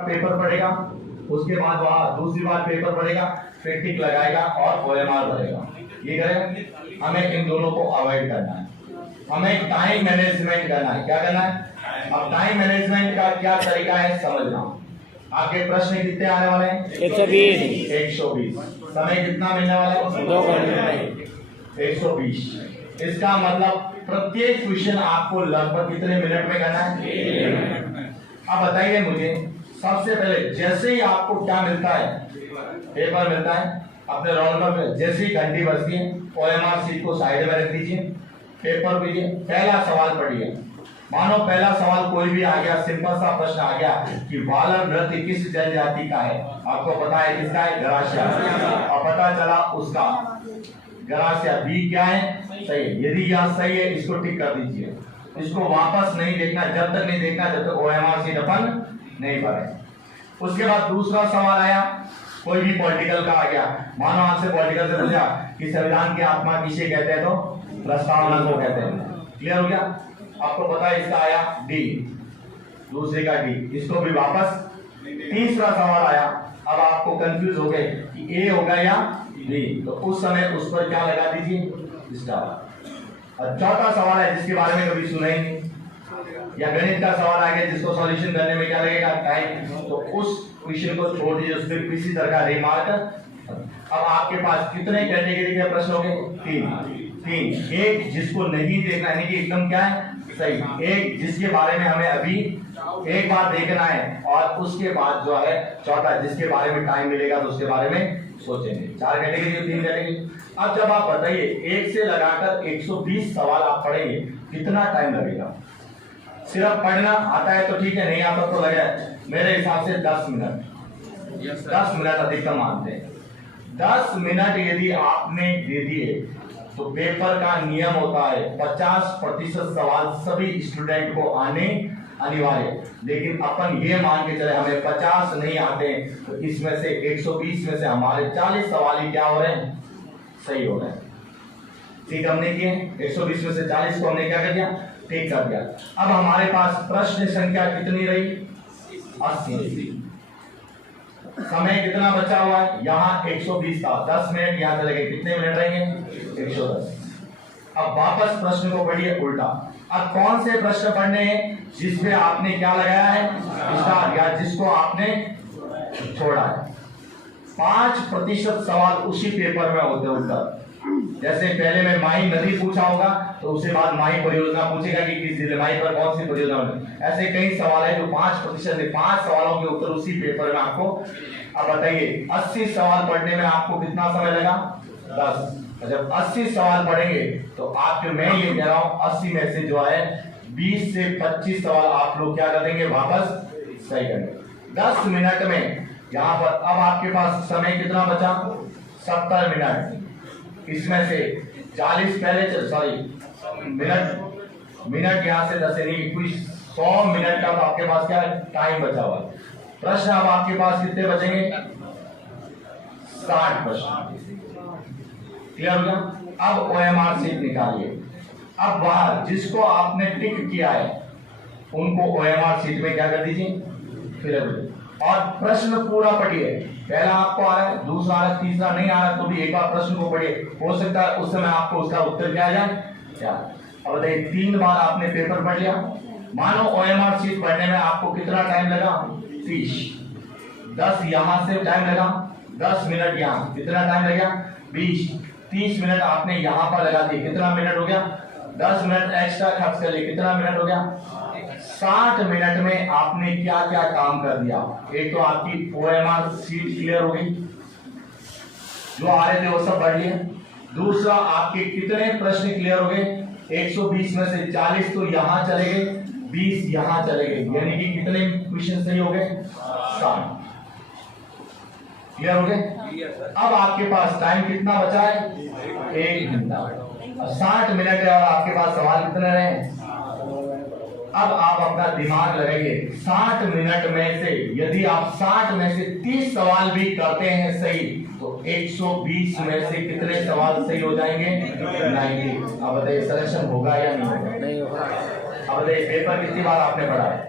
Paper पढ़ेगा, उसके बाद वहां दूसरी बार पेपर पढ़ेगा, फिर टिक लगाएगा और OMR भरेगा। ये करेगा। हमें इन दोनों को अवॉइड करना है, हमें टाइम मैनेजमेंट करना है। क्या करना है? अब टाइम मैनेजमेंट का क्या तरीका है समझना। आपके प्रश्न कितने आने वाले हैं? 120। 120। समय कितना मिलने वाला है? 2 घंटे। 120। इसका मतलब प्रत्येक क्वेश्चन आपको लगभग कितने मिनट में करना है? अब बताइए मुझे, सबसे पहले जैसे ही आपको क्या मिलता है, पेपर मिलता है, अपने रोल नंबर जैसे ही घंटी बजती है, OMR सीट को साइड में रख दीजिए, पेपर लीजिए, पहला सवाल पढ़िए। मानो पहला सवाल कोई भी आ गया, सिंपल सा प्रश्न आ गया कि वालर नृत्य किस जनजाति का है? आपको पता है किसका है? गरासिया। और पता चला उसका गरासिया बी क्या है? सही है। यदि यह सही है, इसको टिक कर दीजिए। इसको वापस नहीं देखना, जब तक नहीं देखना जब तक OMR सीट अपन नहीं भरे। उसके बाद दूसरा सवाल आया, कोई भी पॉलिटिकल का आ गया। मानो आपसे पॉलिटिकल से पूछा कि संविधान की आत्मा किसे कहते हैं, तो प्रस्तावना को कहते हैं। क्लियर हो गया? आपको पता है इसका आया डी, दूसरे का डी, इसको भी वापस। तीसरा सवाल आया, अब आपको कंफ्यूज हो गए कि ए होगा या बी, तो उस समय उस पर क्या लगा दीजिए? स्टार। और चौथा सवाल है जिसके बारे में कभी सुना ही नहीं, या गणित का सवाल आ गया जिसको सॉल्यूशन करने में क्या लगेगा? टाइम, तो उस क्वेश्चन को छोड़ दीजिए, उस पर किसी तरह का रिमार्क। अब आपके पास कितने कैटेगरी के प्रश्न हो गए? तीन। एक जिसको नहीं देखना, यानी कि एकदम क्या है? सही। एक जिसके बारे में हमें अभी एक बार देखना है, और उसके बाद जो है चौथा जिसके बारे में टाइम मिलेगा तो उसके बारे में सोचेंगे। 4 कैटेगरी, 3 कैटेगरी। अब जब आप बताइए 1 से लगाकर 120 सवाल आप पढ़ेंगे, कितना टाइम लगेगा? सिर्फ पढ़ना आता है तो ठीक है, नहीं आता तो लगे मेरे हिसाब से 10 मिनट। 10 मिनट अधिकतम मानते हैं। 10 मिनट यदि आपने दे दिए तो पेपर का नियम होता है 50% सवाल सभी स्टूडेंट को आने अनिवार्य। लेकिन अपन ये मान के चले हमें 50 नहीं आते, तो इसमें से 120 में से हमारे 40 सवाल ही क्या हो रहे हैं? सही हो रहे हैं। ठीक हमने किए, 120 में से 40 को हमने क्या कर दिया? ठीक कर दिया। अब हमारे पास प्रश्न संख्या कितनी रही? 80। समय कितना बचा हुआ है? यहाँ 120 था, 10 मिनट यहाँ चले गए, कितने मिनट रहेंगे? 110। अब वापस प्रश्न को पढ़िए उल्टा। अब कौन से प्रश्न पढ़ने हैं जिसमें आपने क्या लगाया है? स्टार, या जिसको आपने छोड़ा है। 5% सवाल उसी पेपर में होते उत्तर। जैसे पहले में माही नदी पूछा होगा, तो उसके बाद माही परियोजना पूछेगा कि किस जिले माही पर कौन सी परियोजना है। ऐसे कई सवाल है जो 5% 5 सवालों के उत्तर उसी पेपर में आपको। अब बताइए 80 सवाल पढ़ने में आपको कितना समय लगा? 10। जब 80 सवाल पढ़ेंगे तो आपके, मैं ये कह रहा हूं 80 में से जो है 20 से 25 सवाल आप लोग क्या करेंगे? वापस सही करेंगे। 10 मिनट में यहाँ पर अब आपके पास समय कितना बचा? 70 मिनट। इसमें से 40 पहले, सॉरी मिनट यहाँ से 10 नहीं, कुछ 100 मिनट का तो आपके पास क्या टाइम बचा हुआ है। प्रश्न अब आपके पास कितने बचेंगे? 60 प्रश्न। क्लियर हो गया? अब OMR सीट निकालिए। अब बाहर जिसको आपने टिक किया है उनको OMR सीट में क्या कर दीजिए? फिर और प्रश्न पूरा पढ़िए। पहला आपको आ रहा है, दूसरा आ रहा है, तीसरा नहीं आ रहा तो भी एक बार प्रश्न को पढ़िए, हो सकता है उस समय आपको उसका उत्तर क्या आ जाए। क्या अब बताइए, 3 बार आपने पेपर पढ़ लिया। मानो OMR सीट पढ़ने में आपको कितना टाइम लगा? 30। 10 यहां से टाइम लगा, 10 मिनट यहाँ, कितना टाइम लगा? 20। 30 मिनट आपने यहाँ पर लगा दिए, कितना मिनट हो गया? 10 मिनट एक्स्ट्रा खर्च कर लिए, कितना मिनट हो गया? 60 मिनट में आपने क्या क्या काम कर दिया? एक तो आपकी OMR सीट क्लियर हो गई, जो आ रहे थे वो सब पढ़ लिए। दूसरा, आपके कितने प्रश्न क्लियर हो गए? 120 में से 40 तो यहां चले गए, 20 यहां चले गए, यानी कि कितने क्वेश्चन सही हो गए? 60। क्लियर हो गए? अब आपके पास टाइम कितना बचा है? 1 घंटा। 60 मिनट है और आपके पास सवाल कितने रहे? अब आप अपना दिमाग लगाइए, 60 मिनट में से यदि आप 60 में से 30 सवाल भी करते हैं सही, तो 120 में से कितने सवाल सही हो जाएंगे? 90। अब बताइए सिलेक्शन होगा या नहीं होगा? नहीं होगा। अब बताइए पेपर कितनी बार आपने पढ़ा है?